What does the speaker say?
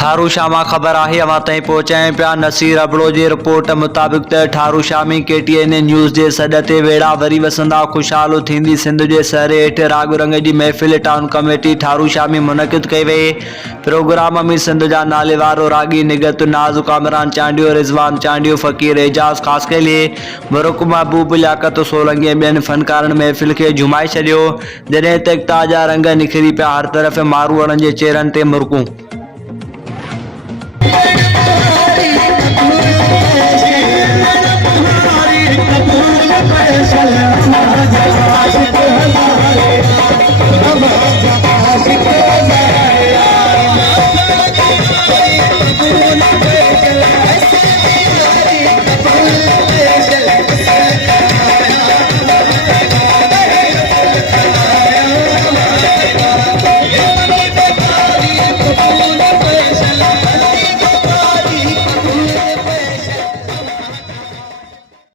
ठारू शामा ख़बर आहे अवां ताईं पहुचायूं पिया। नसीर अबड़ो जी रिपोर्ट मुताबिक़ त ठारू शामी KTN न्यूज़ जे सॾ ते वेड़ा वरी वसंदा खुशहाल थींदी सिंध जे सर हेठि राग रंग जी महफ़िल टाउन कमेटी ठारू शामी मुनक़िद कई वई। प्रोग्राम में सिंध जा नालेवारो रागी निगत नाज़ कामरान चांडियो, रिज़वान चांडियो, फ़कीर एजाज़ ख़ासकली, बरुक महबूब, लियाकत सोलंकी ऐं ॿियनि फ़नकारनि महफ़िल खे झुमाए छॾियो। जॾहिं तख्ता जा रंग निखरी पिया, हर तरफ़ मारूअड़नि जे चेहरनि ते मुरकूं।